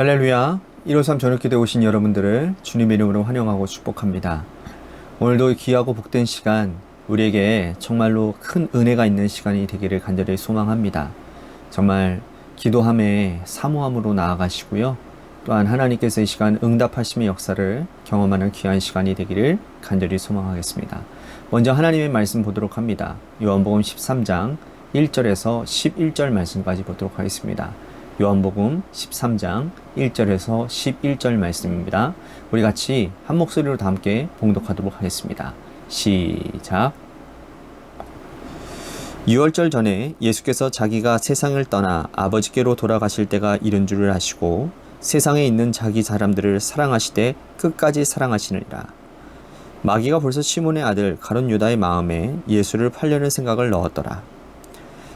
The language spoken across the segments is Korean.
할렐루야. 153 저녁기도에 오신 여러분들을 주님의 이름으로 환영하고 축복합니다. 오늘도 귀하고 복된 시간, 우리에게 정말로 큰 은혜가 있는 시간이 되기를 간절히 소망합니다. 정말 기도함에 사모함으로 나아가시고요. 또한 하나님께서 이 시간 응답하심의 역사를 경험하는 귀한 시간이 되기를 간절히 소망하겠습니다. 먼저 하나님의 말씀 보도록 합니다. 요한복음 13장 1절에서 11절 말씀까지 보도록 하겠습니다. 요한복음 13장 1절에서 11절 말씀입니다. 우리 같이 한 목소리로 다 함께 봉독하도록 하겠습니다. 시작. 유월절 전에 예수께서 자기가 세상을 떠나 아버지께로 돌아가실 때가 이른 줄을 아시고 세상에 있는 자기 사람들을 사랑하시되 끝까지 사랑하시느니라. 마귀가 벌써 시몬의 아들 가룟 유다의 마음에 예수를 팔려는 생각을 넣었더라.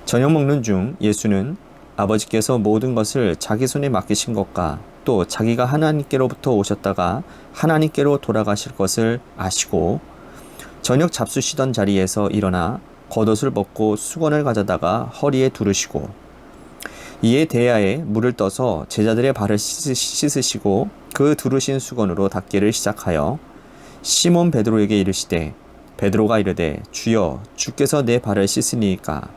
저녁 먹는 중 예수는 아버지께서 모든 것을 자기 손에 맡기신 것과 또 자기가 하나님께로부터 오셨다가 하나님께로 돌아가실 것을 아시고 저녁 잡수시던 자리에서 일어나 겉옷을 벗고 수건을 가져다가 허리에 두르시고 이에 대야에 물을 떠서 제자들의 발을 씻으시고 그 두르신 수건으로 닦기를 시작하여 시몬 베드로에게 이르시되 베드로가 이르되 주여 주께서 내 발을 씻으니이까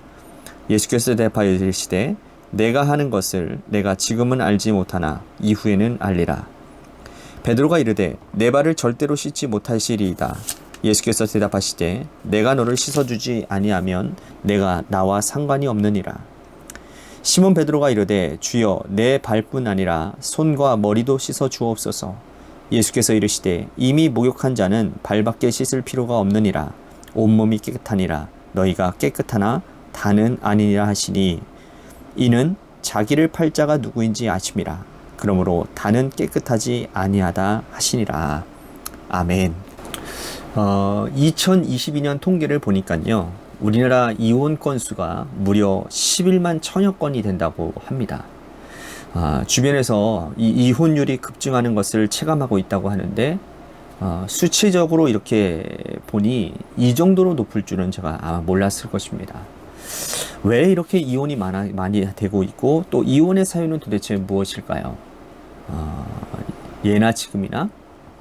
예수께서 대답하여 이르시되 내가 하는 것을 내가 지금은 알지 못하나 이후에는 알리라. 베드로가 이르되 내 발을 절대로 씻지 못하시리이다. 예수께서 대답하시되 내가 너를 씻어주지 아니하면 내가 나와 상관이 없느니라. 시몬 베드로가 이르되 주여 내 발뿐 아니라 손과 머리도 씻어 주옵소서. 예수께서 이르시되 이미 목욕한 자는 발밖에 씻을 필요가 없느니라. 온몸이 깨끗하니라. 너희가 깨끗하나 다는 아니니라 하시니 이는 자기를 팔 자가 누구인지 아심이라. 그러므로 다는 깨끗하지 아니하다 하시니라. 아멘. 2022년 통계를 보니까요, 우리나라 이혼 건수가 무려 11만 천여 건이 된다고 합니다. 주변에서 이 이혼율이 급증하는 것을 체감하고 있다고 하는데 수치적으로 이렇게 보니 이 정도로 높을 줄은 제가 아마 몰랐을 것입니다. 왜 이렇게 이혼이 많이 되고 있고 또 이혼의 사유는 도대체 무엇일까요? 예나 지금이나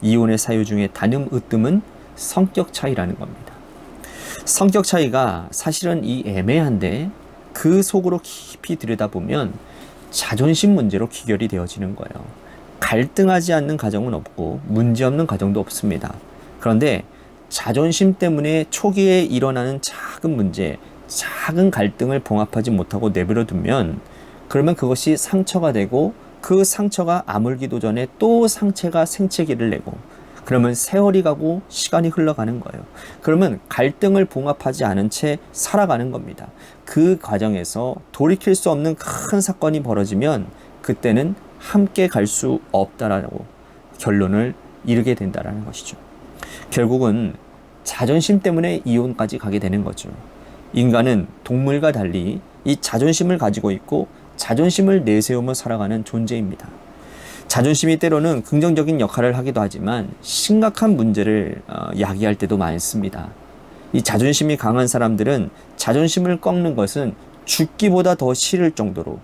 이혼의 사유 중에 단음으뜸은 성격 차이라는 겁니다. 성격 차이가 사실은 이 애매한데 그 속으로 깊이 들여다보면 자존심 문제로 귀결이 되어지는 거예요. 갈등하지 않는 가정은 없고 문제없는 가정도 없습니다. 그런데 자존심 때문에 초기에 일어나는 작은 문제, 작은 갈등을 봉합하지 못하고 내버려 두면 그러면 그것이 상처가 되고 그 상처가 아물기도 전에 또 상처가 생채기를 내고 그러면 세월이 가고 시간이 흘러가는 거예요. 그러면 갈등을 봉합하지 않은 채 살아가는 겁니다. 그 과정에서 돌이킬 수 없는 큰 사건이 벌어지면 그때는 함께 갈 수 없다라고 결론을 이르게 된다라는 것이죠. 결국은 자존심 때문에 이혼까지 가게 되는 거죠. 인간은 동물과 달리 이 자존심을 가지고 있고 자존심을 내세우며 살아가는 존재입니다. 자존심이 때로는 긍정적인 역할을 하기도 하지만 심각한 문제를 야기할 때도 많습니다. 이 자존심이 강한 사람들은 자존심을 꺾는 것은 죽기보다 더 싫을 정도로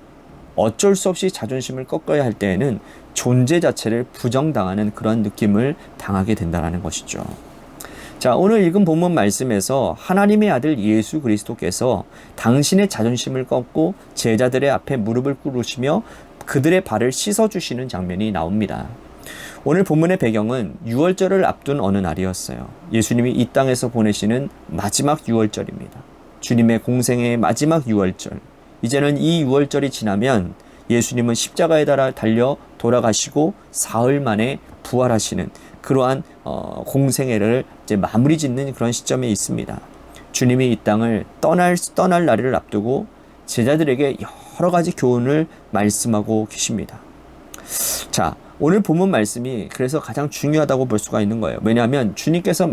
어쩔 수 없이 자존심을 꺾어야 할 때에는 존재 자체를 부정당하는 그런 느낌을 당하게 된다는 것이죠. 자, 오늘 읽은 본문 말씀에서 하나님의 아들 예수 그리스도께서 당신의 자존심을 꺾고 제자들의 앞에 무릎을 꿇으시며 그들의 발을 씻어주시는 장면이 나옵니다. 오늘 본문의 배경은 유월절을 앞둔 어느 날이었어요. 예수님이 이 땅에서 보내시는 마지막 유월절입니다. 주님의 공생의 마지막 유월절. 이제는 이 유월절이 지나면 예수님은 십자가에 달려 돌아가시고 사흘 만에 부활하시는 그러한 공생애를 이제 마무리 짓는 그런 시점에 있습니다. 주님이 이 땅을 떠날 날을 앞두고 제자들에게 여러 가지 교훈을 말씀하고 계십니다. 자, 오늘 본문 말씀이 그래서 가장 중요하다고 볼 수가 있는 거예요. 왜냐하면 주님께서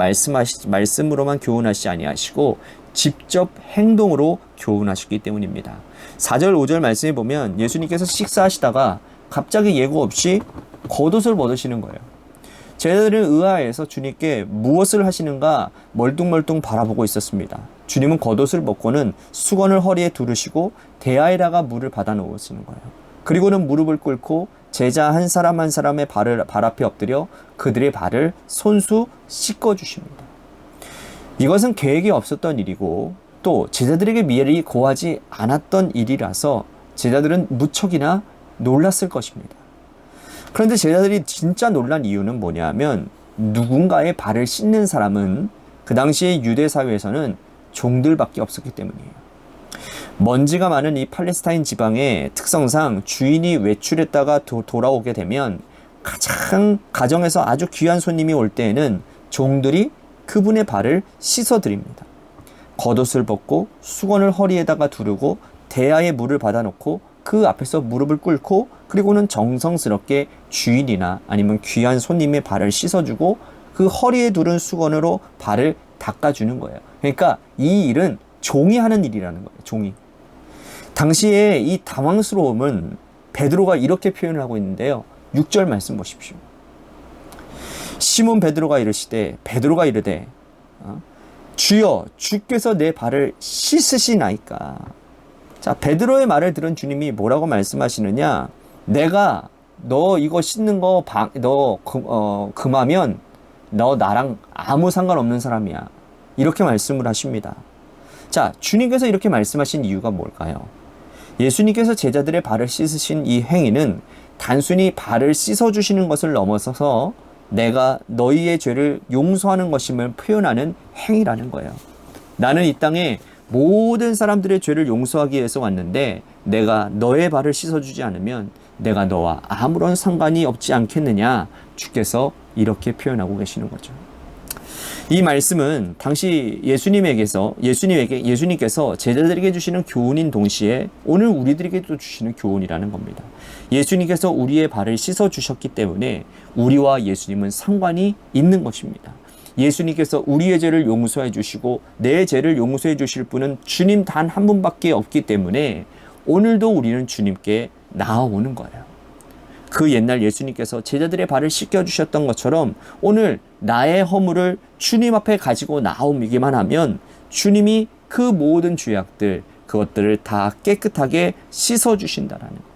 말씀으로만 교훈하시지 아니하시고 직접 행동으로 교훈하시기 때문입니다. 4절 5절 말씀에 보면 예수님께서 식사하시다가 갑자기 예고 없이 겉옷을 벗으시는 거예요. 제자들은 의아해서 주님께 무엇을 하시는가 멀뚱멀뚱 바라보고 있었습니다. 주님은 겉옷을 벗고는 수건을 허리에 두르시고 대야에다가 물을 받아 놓으시는 거예요. 그리고는 무릎을 꿇고 제자 한 사람 한 사람의 발 앞에 엎드려 그들의 발을 손수 씻겨 주십니다. 이것은 계획이 없었던 일이고 또 제자들에게 미리 고하지 않았던 일이라서 제자들은 무척이나 놀랐을 것입니다. 그런데 제자들이 진짜 놀란 이유는 뭐냐면 누군가의 발을 씻는 사람은 그 당시의 유대 사회에서는 종들밖에 없었기 때문이에요. 먼지가 많은 이 팔레스타인 지방의 특성상 주인이 외출했다가 돌아오게 되면 가정에서 아주 귀한 손님이 올 때에는 종들이 그분의 발을 씻어드립니다. 겉옷을 벗고 수건을 허리에다가 두르고 대야에 물을 받아놓고 그 앞에서 무릎을 꿇고 그리고는 정성스럽게 주인이나 아니면 귀한 손님의 발을 씻어주고 그 허리에 두른 수건으로 발을 닦아주는 거예요. 그러니까 이 일은 종이 하는 일이라는 거예요. 종이. 당시에 이 당황스러움은 베드로가 이렇게 표현을 하고 있는데요. 6절 말씀 보십시오. 시몬 베드로가 이르되 주여 주께서 내 발을 씻으시나이까. 자, 베드로의 말을 들은 주님이 뭐라고 말씀하시느냐? 내가 너 이거 씻는 거 금하면 너 나랑 아무 상관없는 사람이야. 이렇게 말씀을 하십니다. 자, 주님께서 이렇게 말씀하신 이유가 뭘까요? 예수님께서 제자들의 발을 씻으신 이 행위는 단순히 발을 씻어주시는 것을 넘어서서 내가 너희의 죄를 용서하는 것임을 표현하는 행위라는 거예요. 나는 이 땅에 모든 사람들의 죄를 용서하기 위해서 왔는데 내가 너의 발을 씻어주지 않으면 내가 너와 아무런 상관이 없지 않겠느냐, 주께서 이렇게 표현하고 계시는 거죠. 이 말씀은 당시 예수님께서 제자들에게 주시는 교훈인 동시에 오늘 우리들에게도 주시는 교훈이라는 겁니다. 예수님께서 우리의 발을 씻어 주셨기 때문에 우리와 예수님은 상관이 있는 것입니다. 예수님께서 우리의 죄를 용서해 주시고 내 죄를 용서해 주실 분은 주님 단 한 분밖에 없기 때문에 오늘도 우리는 주님께 나아오는 거예요. 그 옛날 예수님께서 제자들의 발을 씻겨주셨던 것처럼 오늘 나의 허물을 주님 앞에 가지고 나오기만 하면 주님이 그 모든 죄악들, 그것들을 다 깨끗하게 씻어주신다라는 거예요.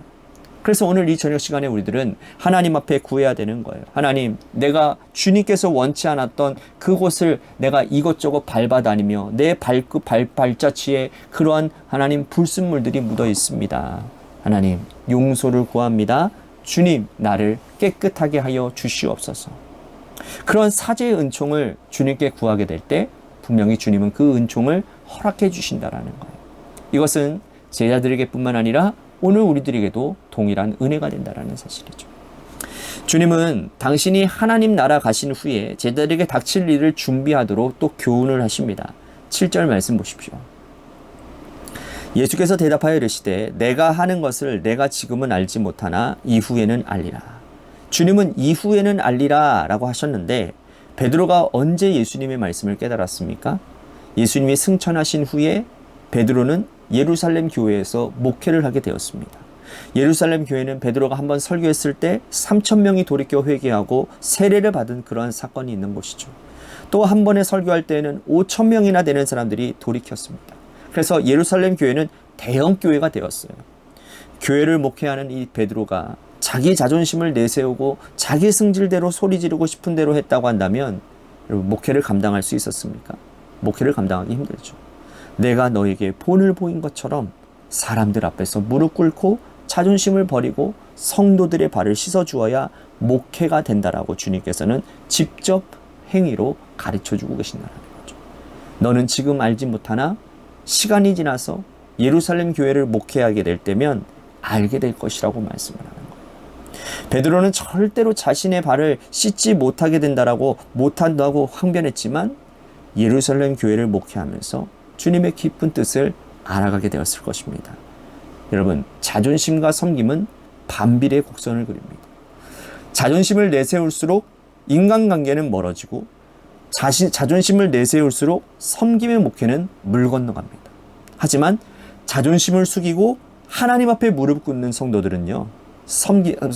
그래서 오늘 이 저녁 시간에 우리들은 하나님 앞에 구해야 되는 거예요. 하나님, 내가 주님께서 원치 않았던 그곳을 내가 이것저것 밟아다니며 내 발자취에 그러한 하나님 불순물들이 묻어 있습니다. 하나님, 용서를 구합니다. 주님, 나를 깨끗하게 하여 주시옵소서. 그런 사죄의 은총을 주님께 구하게 될 때 분명히 주님은 그 은총을 허락해 주신다라는 거예요. 이것은 제자들에게 뿐만 아니라 오늘 우리들에게도 동일한 은혜가 된다라는 사실이죠. 주님은 당신이 하나님 나라 가신 후에 제자들에게 닥칠 일을 준비하도록 또 교훈을 하십니다. 7절 말씀 보십시오. 예수께서 대답하여 이르시되 내가 하는 것을 내가 지금은 알지 못하나 이후에는 알리라. 주님은 이후에는 알리라 라고 하셨는데 베드로가 언제 예수님의 말씀을 깨달았습니까? 예수님이 승천하신 후에 베드로는 예루살렘 교회에서 목회를 하게 되었습니다. 예루살렘 교회는 베드로가 한번 설교했을 때 3,000명이 돌이켜 회개하고 세례를 받은 그런 사건이 있는 곳이죠. 또 한 번에 설교할 때에는 5,000명이나 되는 사람들이 돌이켰습니다. 그래서 예루살렘 교회는 대형 교회가 되었어요. 교회를 목회하는 이 베드로가 자기 자존심을 내세우고 자기 승질대로 소리 지르고 싶은 대로 했다고 한다면 여러분, 목회를 감당할 수 있었습니까? 목회를 감당하기 힘들죠. 내가 너에게 본을 보인 것처럼 사람들 앞에서 무릎 꿇고 자존심을 버리고 성도들의 발을 씻어주어야 목회가 된다라고 주님께서는 직접 행위로 가르쳐주고 계신다는 거죠. 너는 지금 알지 못하나 시간이 지나서 예루살렘 교회를 목회하게 될 때면 알게 될 것이라고 말씀을 하는 거예요. 베드로는 절대로 자신의 발을 씻지 못하게 된다라고 못한다고 항변했지만 예루살렘 교회를 목회하면서 주님의 깊은 뜻을 알아가게 되었을 것입니다. 여러분, 자존심과 섬김은 반비례 곡선을 그립니다. 자존심을 내세울수록 인간관계는 멀어지고 자존심을 내세울수록 섬김의 목회는 물 건너갑니다. 하지만 자존심을 숙이고 하나님 앞에 무릎 꿇는 성도들은요,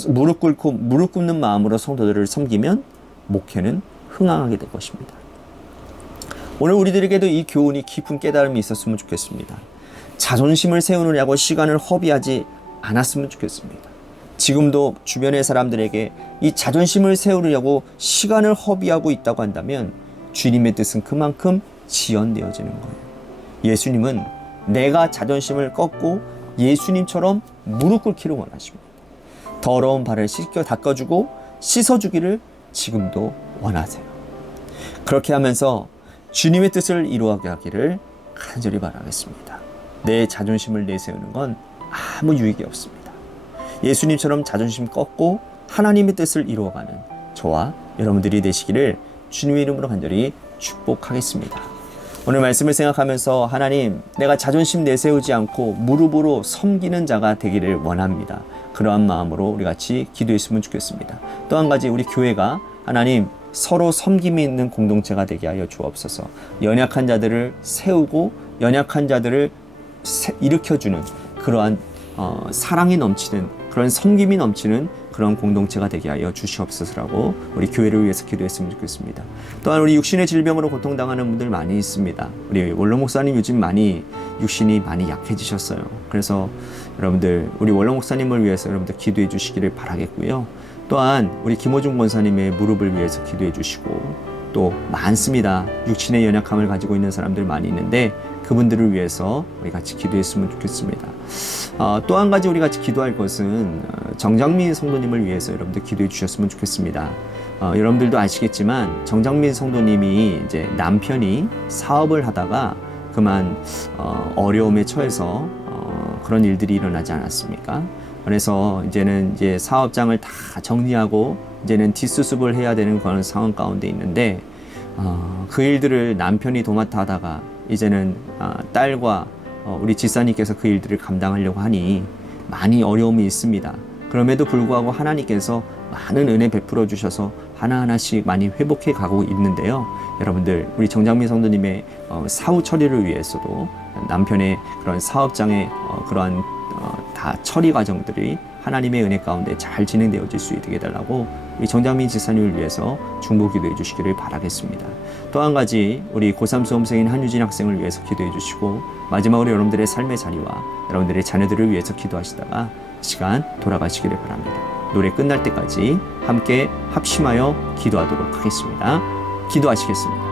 무릎 꿇는 마음으로 성도들을 섬기면 목회는 흥황하게 될 것입니다. 오늘 우리들에게도 이 교훈이 깊은 깨달음이 있었으면 좋겠습니다. 자존심을 세우느냐고 시간을 허비하지 않았으면 좋겠습니다. 지금도 주변의 사람들에게 이 자존심을 세우려고 시간을 허비하고 있다고 한다면 주님의 뜻은 그만큼 지연되어지는 거예요. 예수님은 내가 자존심을 꺾고 예수님처럼 무릎 꿇기를 원하십니다. 더러운 발을 닦아주고 씻어주기를 지금도 원하세요. 그렇게 하면서 주님의 뜻을 이루어가게 하기를 간절히 바라겠습니다. 내 자존심을 내세우는 건 아무 유익이 없습니다. 예수님처럼 자존심 꺾고 하나님의 뜻을 이루어가는 저와 여러분들이 되시기를 주님의 이름으로 간절히 축복하겠습니다. 오늘 말씀을 생각하면서 하나님, 내가 자존심 내세우지 않고 무릎으로 섬기는 자가 되기를 원합니다. 그러한 마음으로 우리 같이 기도했으면 좋겠습니다. 또 한 가지, 우리 교회가 하나님 서로 섬김이 있는 공동체가 되게 하여 주옵소서. 연약한 자들을 세우고 연약한 자들을 일으켜주는 그러한 사랑이 넘치는, 그런 섬김이 넘치는 그런 공동체가 되게 하여 주시옵소서라고 우리 교회를 위해서 기도했으면 좋겠습니다. 또한 우리 육신의 질병으로 고통당하는 분들 많이 있습니다. 우리 원로 목사님 요즘 육신이 많이 약해지셨어요. 그래서 여러분들, 우리 원로 목사님을 위해서 여러분들 기도해 주시기를 바라겠고요. 또한 우리 김호중 권사님의 무릎을 위해서 기도해 주시고, 또 많습니다. 육신의 연약함을 가지고 있는 사람들 많이 있는데 그분들을 위해서 우리 같이 기도했으면 좋겠습니다. 또 한 가지 우리 같이 기도할 것은 정장민 성도님을 위해서 여러분들 기도해 주셨으면 좋겠습니다. 여러분들도 아시겠지만 정장민 성도님이 이제 남편이 사업을 하다가 그만 어려움에 처해서 그런 일들이 일어나지 않았습니까? 그래서 이제는 이제 사업장을 다 정리하고 이제는 뒷수습을 해야 되는 그런 상황 가운데 있는데 그 일들을 남편이 도맡아 하다가 이제는 딸과 우리 집사님께서 그 일들을 감당하려고 하니 많이 어려움이 있습니다. 그럼에도 불구하고 하나님께서 많은 은혜 베풀어 주셔서 하나하나씩 많이 회복해 가고 있는데요. 여러분들, 우리 정장민 성도님의 사후 처리를 위해서도 남편의 그런 사업장의 그러한 다 처리 과정들이 하나님의 은혜 가운데 잘 진행되어질 수 있게 해달라고 우리 정장민 지사님을 위해서 중보 기도해 주시기를 바라겠습니다. 또 한 가지, 우리 고3 수험생인 한유진 학생을 위해서 기도해 주시고, 마지막으로 여러분들의 삶의 자리와 여러분들의 자녀들을 위해서 기도하시다가 시간 돌아가시기를 바랍니다. 노래 끝날 때까지 함께 합심하여 기도하도록 하겠습니다. 기도하시겠습니다.